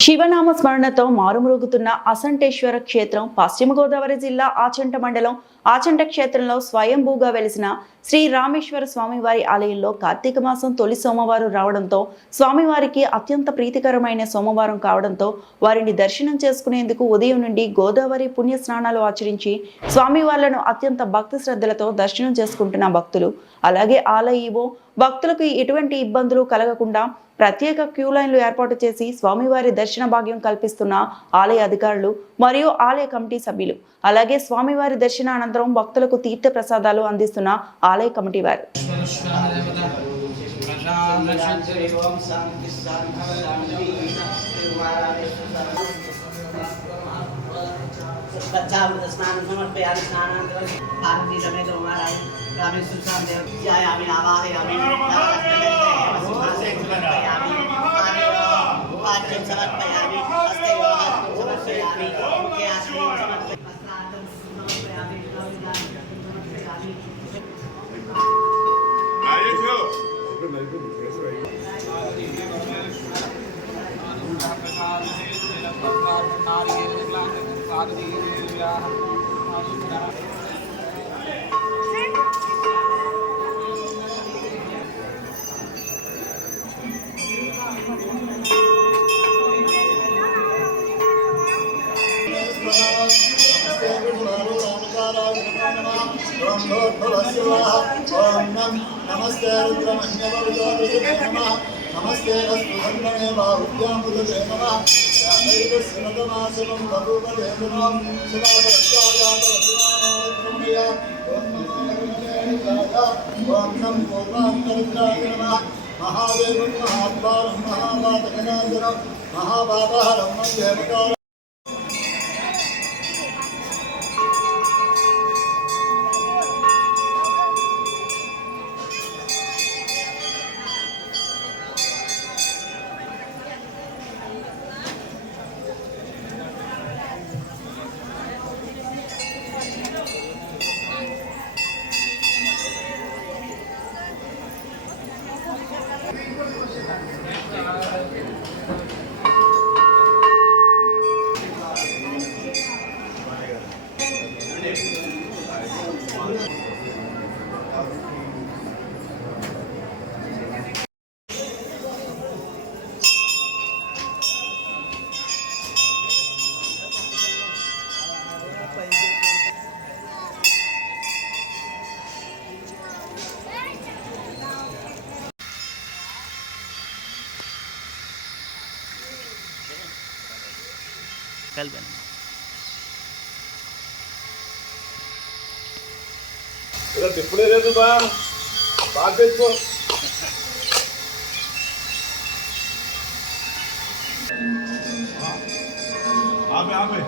శివనామ స్మరణతో మారుమ్రోగుతున్న అసంటేశ్వర క్షేత్రం పశ్చిమ గోదావరి జిల్లా ఆచంట మండలం ఆచంట క్షేత్రంలో స్వయంభూగా వెలిసిన శ్రీ రామేశ్వర స్వామివారి ఆలయంలో కార్తీక మాసం తొలి సోమవారం రావడంతో స్వామివారికి అత్యంత ప్రీతికరమైన సోమవారం కావడంతో వారిని దర్శనం చేసుకునేందుకు ఉదయం నుండి గోదావరి పుణ్య స్నానాలు ఆచరించి స్వామివార్లను అత్యంత భక్తి శ్రద్ధలతో దర్శనం చేసుకుంటున్న భక్తులు అలాగే ఆలయ ఈవో భక్తులకు ఎటువంటి ఇబ్బందులు కలగకుండా ప్రత్యేక క్యూ లైన్లు ఏర్పాటు చేసి స్వామివారి దర్శన భాగ్యం కల్పిస్తున్న ఆలయ అధికారులు మరియు ఆలయ కమిటీ సభ్యులు అలాగే స్వామివారి దర్శన అనంతరం భక్తులకు తీర్థ ప్రసాదాలు అందిస్తున్న ఆలయ కమిటీ వారు नमस्ते नमस्ते अस्तुधन्वने बाहुभ्यामुदते नमः यामैकस्मतमासवं बभूवते नमः सुरापरस्यायातवसुनानोत्रमया ॐ नमः पूर्णान्तरिक्षाय नमः महादेवं महाद्वारं महापातकनाशनं महापापहरं देवतारं कल बना तिప్పుడే లేదు బా బాగా తెచ్చుకో ఆపే ఆపే